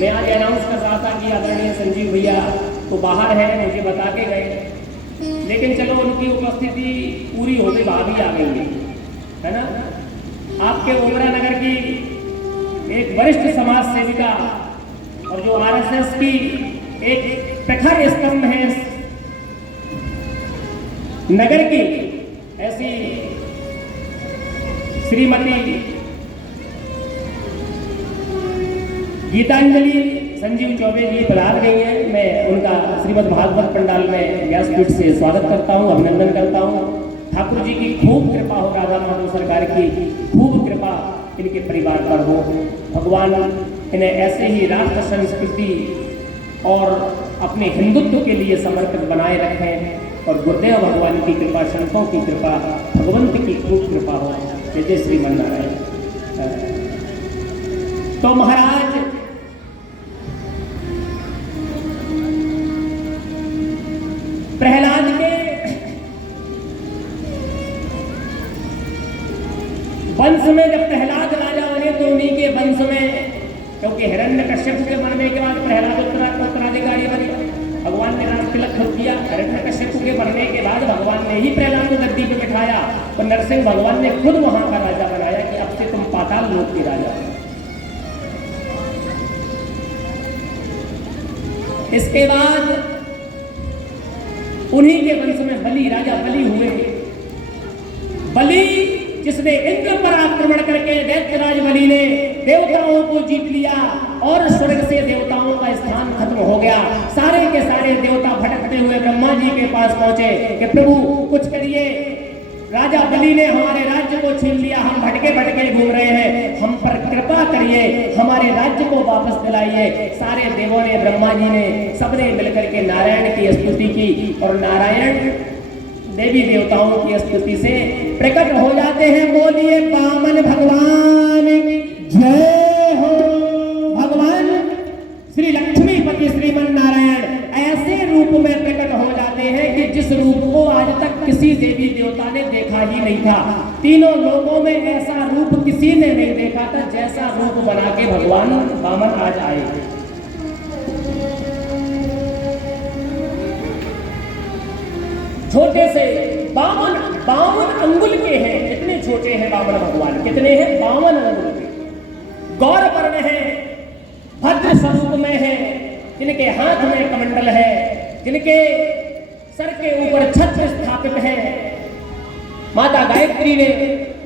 मैं आज अनाउंस कर रहा था कि आदरणीय संजीव भैया तो बाहर है, मुझे बता के गए, लेकिन चलो उनकी उपस्थिति पूरी होते भाभी आ गई है ना। आपके ओबरा नगर की एक वरिष्ठ समाज सेविका और जो आरएसएस की एक प्रखर स्तंभ है नगर की, ऐसी श्रीमती गीतांजलि संजीव चौबे जी पधार गई हैं। मैं उनका श्रीमद् भागवत पंडाल में व्यासपीठ से स्वागत करता हूं, अभिनंदन करता हूं। ठाकुर जी की खूब कृपा हो, राधा माधव सरकार की खूब कृपा इनके परिवार पर हो। भगवान इन्हें ऐसे ही राष्ट्र संस्कृति और अपने हिंदुत्व के लिए समर्पित बनाए रखें और गुरुदेव भगवान की कृपा, संतों की कृपा, भगवंत की खूब कृपा हो। जय जय श्रीमन नारायण। तो महाराज प्रहलाद के वंश में जब प्रहलाद राजा बने तो उन्हीं के वंश में, क्योंकि हिरण्यकश्यप के मरने के बाद प्रहलाद उत्तराधिकारी बने, भगवान ने राज तिलक खो दिया। हिरण्यकश्यप के मरने के बाद भगवान ने ही प्रहलाद को गद्दी पे बिठाया, तो नरसिंह भगवान ने खुद वहां का राजा बनाया कि अब से तुम पाताल लोक के राजा। इसके बाद उन्हीं के वंश में बलि, राजा बलि हुए। बलि जिसने इंद्र पर आक्रमण करके दैत्यराज बलि ने देवताओं को जीत लिया और स्वर्ग से देवताओं का स्थान खत्म हो गया। सारे के सारे देवता भटकते हुए ब्रह्मा जी के पास पहुंचे कि प्रभु कुछ करिए, राजा बलि ने हमारे राज्य को छीन लिया, हम भटके भटके घूम रहे हैं, हम पर कृपा करिए, हमारे राज्य को वापस दिलाइए। सारे देवों ने, ब्रह्मा जी ने, सबने मिलकर के नारायण की स्तुति की और नारायण देवी देवताओं की स्तुति से प्रकट हो जाते हैं। बोलिए वामन भगवान जय हो। भगवान श्री लक्ष्मीपति श्रीमन नारायण ऐसे रूप में प्रकट हो जाते हैं कि जिस रूप को आज तक किसी देवी देवता ने देखा ही नहीं था। तीनों लोगों में ऐसा रूप किसी ने नहीं देखा था जैसा रूप बना के भगवान वामन आज आए। छोटे से 52 अंगुल के हैं, कितने छोटे हैं वामन भगवान, कितने हैं 52 अंगुल के। गौर वर्ण है, भद्र स्वरूप में है, जिनके हाथ में कमंडल है, जिनके सर के ऊपर छत्र स्थापित है। माता गायत्री ने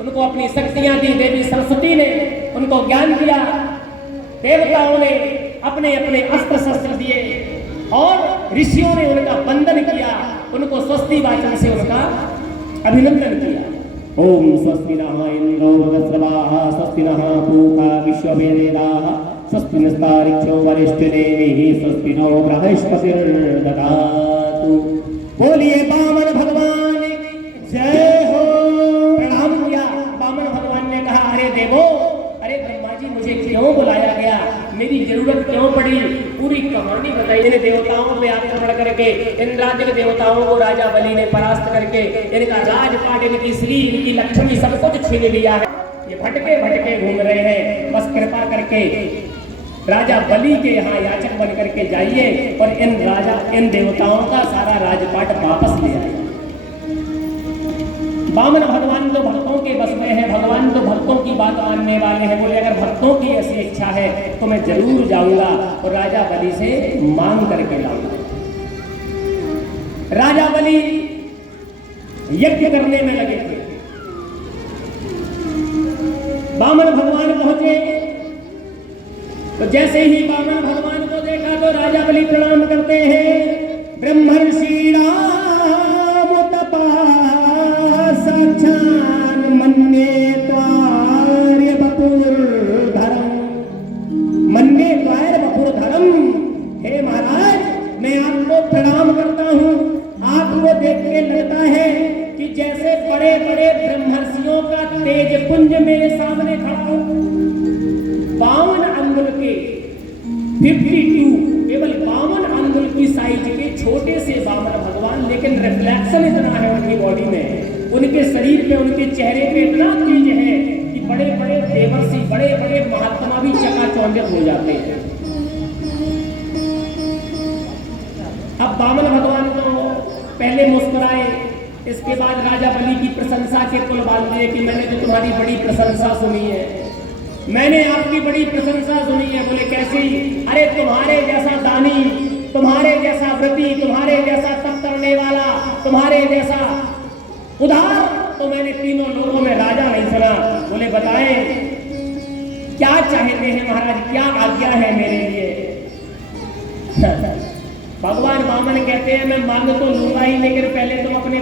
उनको अपनी शक्तियां दी, देवी सरस्वती ने उनको ज्ञान दिया, देवताओं ने अपने अपने अस्त्र शस्त्र दिए और ऋषियों ने उनका वंदन किया, उनको स्वस्ति वाचन से उनका अभिनंदन किया। ओम स्वस्ति नः इंद्रो बृहस्पतिः, स्वस्ति नः पूषा विश्ववेदाः, स्वस्ति नस्तारिक्षो वरिष्ठदेवैः, स्वस्ति नो बृहस्पतिर्दधातु। बोलिए वामन भगवान जय हो। प्रणाम किया। वामन भगवान ने कहा, अरे देवो, अरे ब्रह्मा जी मुझे क्यों बुलाया गया, मेरी जरूरत क्यों पड़ी, पूरी कहानी बताई। इन देवताओं पे आक्रमण करके, इंद्रादिक देवताओं को राजा बलि ने परास्त करके इनका राजपाट, इनकी श्री, इनकी लक्ष्मी सब कुछ छीन लिया है। ये भटके भटके घूम रहे हैं, बस कृपा करके राजा बलि के यहाँ याचक बन करके जाइए और इन देवताओं का सारा राजपाट वापस ले आइए। वामन भगवान तो भक्तों के बस में है, भगवान तो भक्तों की बात मानने वाले हैं। बोले अगर भक्तों की ऐसी इच्छा है तो मैं जरूर जाऊंगा और राजा बलि से मांग करके लाऊंगा। राजा बलि यज्ञ करने में लगे थे। वामन भगवान पहुंचे तो जैसे ही वामन भगवान को देखा तो राजा बलि प्रणाम करते हैं। ब्रह्मर्षि राम साक्षान मन्ये त्वार्य बपुर्धरम, मन्ये त्वार्य बपुर्धरम। हे महाराज, मैं आपको प्रणाम करता हूँ। आपको देख के लगता है कि जैसे बड़े बड़े ब्रह्मर्षियों का तेज पुंज मेरे सामने खड़ा हो। 52 अंगुल के 52, केवल 52 अंगुल की साइज के छोटे से वामन भगवान, लेकिन रिफ्लेक्शन इतना है उनकी बॉडी में, उनके शरीर पे, उनके चेहरे पे इतना तेज है कि बड़े बड़े देवर्षि, बड़े बड़े महात्मा भी चकाचौंधित हो जाते हैं। अब वामन भगवान तो पहले मुस्कुराए, इसके बाद राजा बलि की प्रशंसा के पुल बांध दिए कि मैंने तो तुम्हारी बड़ी प्रशंसा सुनी है, मैंने आपकी बड़ी प्रशंसा सुनी है। बोले कैसी? अरे तुम्हारे जैसा दानी, तुम्हारे जैसा व्रती, तुम्हारे जैसा तप करने वाला, तुम्हारे जैसा उदार तो मैंने तीनों लोगों में राजा नहीं सुना। बोले बताएं क्या चाहते हैं महाराज, क्या आज्ञा है मेरे लिए? भगवान वामन कहते हैं मैं मांग तो लूंगा ही, लेकिन पहले तुम अपने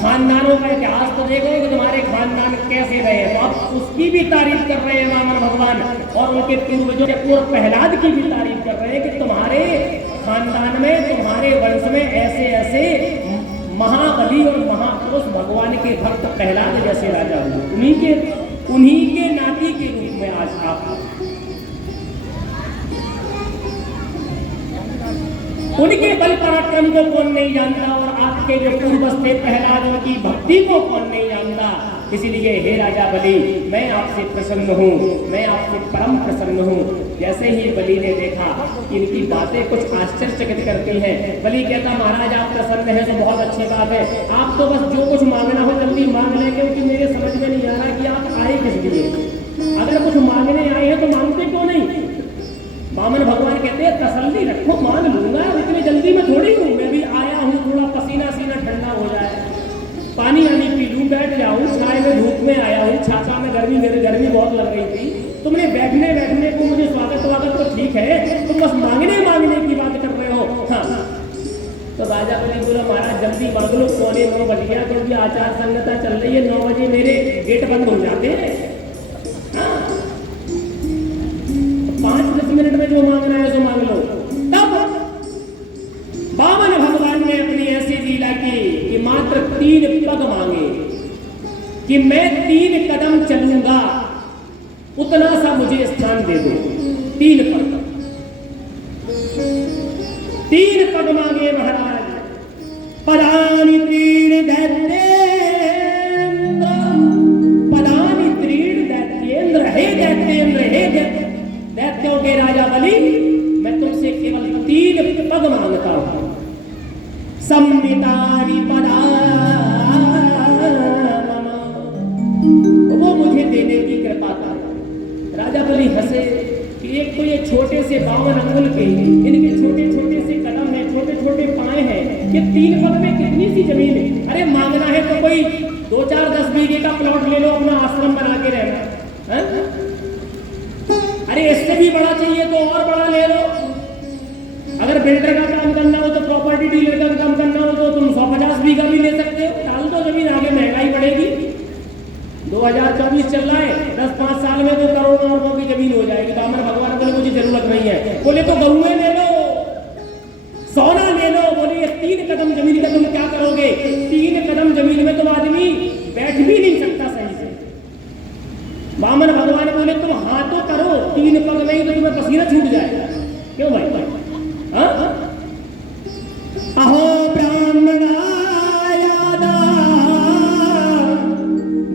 खानदानों का इतिहास तो देखो कि तुम्हारे खानदान कैसे रहे। तो अब उसकी भी तारीफ कर रहे हैं वामन भगवान, और उनके पूर्वजों के पूर्व प्रहलाद की भी तारीफ कर रहे हैं कि तुम्हारे खानदान में, तुम्हारे वंश में ऐसे ऐसे महाबली और महापुरुष भगवान के भक्त प्रहलाद जैसे राजा हुए, उन्हीं के नाती के रूप में आज आप, उनके बल पराक्रम को कौन नहीं जानता, और आपके जो पूर्वज थे प्रहलाद, उनकी भक्ति को कौन नहीं जानता। इसीलिए हे राजा बलि, मैं आपसे प्रसन्न हूँ, मैं आपसे परम प्रसन्न हूँ। जैसे ही बलि ने देखा कि इनकी बातें कुछ आश्चर्यचकित करती हैं, बलि कहता महाराज आप प्रसन्न हैं तो बहुत अच्छी बात है, आप तो बस जो कुछ मांगना हो जल्दी मांग लें, क्योंकि मेरे समझ में नहीं आ रहा कि आप आए किस लिए। अगर कुछ मांगने आए हैं तो मांगते क्यों नहीं? वामन भगवान कहते हैं तसल्ली रखो, मांग लूंगा, इतनी जल्दी में थोड़ी हूँ, मैं भी आया हूँ, थोड़ा पसीना सीना ठंडा हो जाए, पानी वानी पी लूँ, बैठ जाऊँ, छाए में धूप में आया हूँ, छाता में गर्मी, मेरी गर्मी बहुत लग रही थी, तुमने बैठने को मुझे स्वागत तो ठीक है, तुम बस मांगने की बात कर रहे हो। हाँ तो राजा बलि बोला महाराज जल्दी मांग लो, 9:15 बज गया, क्योंकि आचार संहिता चल रही है, 9 बजे मेरे गेट बंद हो जाते हैं। 5-10 मिनट में जो मांगना है सो मांग लो। तब वामन भगवान ने अपनी ऐसी लीला की कि मात्र 3 पग मांगे कि मैं 3 कदम चलूंगा, उतना सा मुझे स्थान दे दो। 3 पग, 3 पग मांगे महाराज। पदानि त्रीणि दैत्येन्द्र, पदानि त्रीणि दैत्येन्द्र, हे दैत्येन्द्र, हे दैत्यों के राजा बलि, मैं तुमसे केवल 3 पग मांगता हूं। सम्मितानि पदानि, वो मुझे देने की कृपा कर। राजा बलि हंसे कि एक तो ये छोटे से 52 अंगुल के, इनके छोटे छोटे से कदम है, छोटे छोटे पाए हैं, ये 3 पग में कितनी सी जमीन है। अरे मांगना है तो कोई 2-4-10 बीघे का प्लॉट ले लो, अपना आश्रम बना के रहना है? अरे इससे भी बड़ा चाहिए तो और बड़ा ले लो। अगर बिल्डर का काम करना हो तो, प्रॉपर्टी डीलर का काम करना हो तो तुम 150 बीघा भी ले सकते हो। डाल दो जमीन, आगे महंगाई बढ़ेगी। 2024 चल रहा है, 10-5 साल में तो करोड़ों अरबों की जमीन हो जाएगी। तो हमारे भगवान बोले मुझे जरूरत नहीं है। बोले तो गहुए ले लो, सोना ले लो। बोले ये 3 कदम जमीन का तुम क्या करोगे? 3 कदम जमीन में तो आदमी बैठ भी नहीं सकता सही से। वामन भगवान बोले तुम हाथ तो करो, 3 पग नहीं तो तुम्हें पसीना छूट जाएगा। क्यों भाई? अहो ब्राह्मणायादा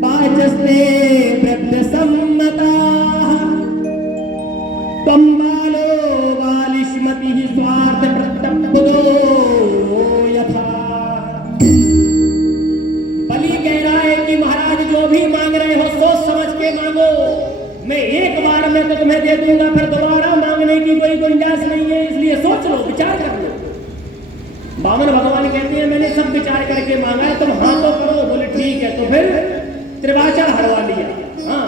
वाचस्ते वृद्ध सम्मता, त्वं बालो बालिष्मतिः स्वार्थ प्रत्यब्धो यथा। बलि कह रहा है कि महाराज जो भी मांग रहे हो सोच समझ के मांगो, मैं एक बार में तो तुम्हें दे दूंगा, फिर दोबारा मांगने की कोई गुंजाइश नहीं है, इसलिए सोच लो, विचार कर लो। वामन भगवान कहते हैं मैंने सब विचार करके मांगा है, तुम हाँ तो करो। बोले ठीक है। तो फिर त्रिवाचा हरवा लिया। हाँ,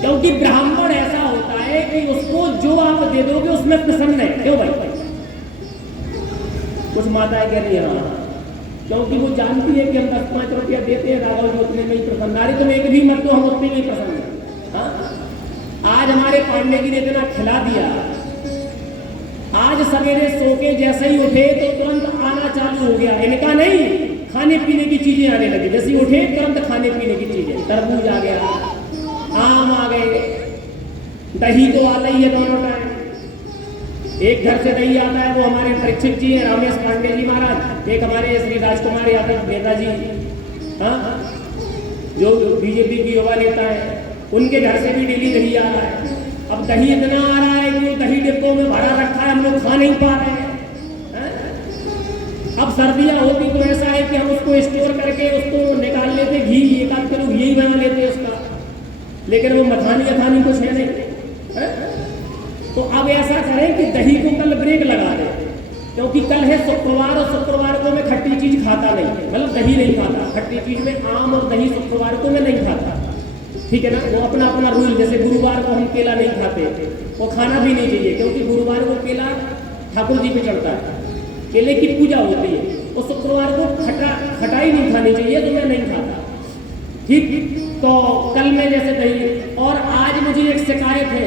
क्योंकि ब्राह्मण ऐसा होता है कि उसको जो आप दे दोगे उसमें प्रसन्न है। क्यों भाई? कुछ माताएं कह रही है हाँ, क्योंकि वो जानती है कि हम 10-5 रुपया देते हैं, राघव जी उतने में ही प्रसन्न। अरे तुम एक भी मत दो, हम उतने में ही प्रसन्न है। आज हमारे पांडे जी ने इतना खिला दिया, आज सवेरे सो के जैसे ही उठे तो तुरंत आना चालू हो गया। इनका नहीं, खाने पीने की चीजें आने लगी। जैसे ही उठे तुरंत खाने पीने की चीजें, तरबूज आ गया, आम आ गए, दही तो आता ही है दोनों टाइम। एक घर से दही आता है, वो हमारे परीक्षित जी हैं, रामेश पांडे जी महाराज। एक हमारे श्री राजकुमार यादव नेताजी, हाँ, जो बीजेपी की युवा नेता है, उनके घर से भी डेली दही आ रहा है। अब दही इतना आ रहा है कि वो दही डिब्बों में भरा रखा है, हम लोग खा नहीं पा रहे हैं। अब सर्दियां होती तो ऐसा है कि हम उसको स्टोर करके उसको निकाल लेते, घी 1 किलो घी ही बना लेते उसका, लेकिन वो मखानी अखानी कुछ है नहीं है? तो अब ऐसा करें कि दही को कल ब्रेक लगा दें, क्योंकि कल है शुक्रवार और शुक्रवार को मैं खट्टी चीज खाता नहीं, मतलब दही नहीं खाता, खट्टी चीज में आम और दही शुक्रवार को मैं नहीं खाता, ठीक है ना। वो अपना अपना रूल, जैसे गुरुवार को हम केला नहीं खाते, वो खाना भी नहीं चाहिए, क्योंकि गुरुवार को केला ठाकुर जी पे चढ़ता है, केले की पूजा होती है, और शुक्रवार को खटाई नहीं खानी चाहिए, तो मैं नहीं खाता, ठीक। तो कल मैं जैसे दही, और आज मुझे एक शिकायत है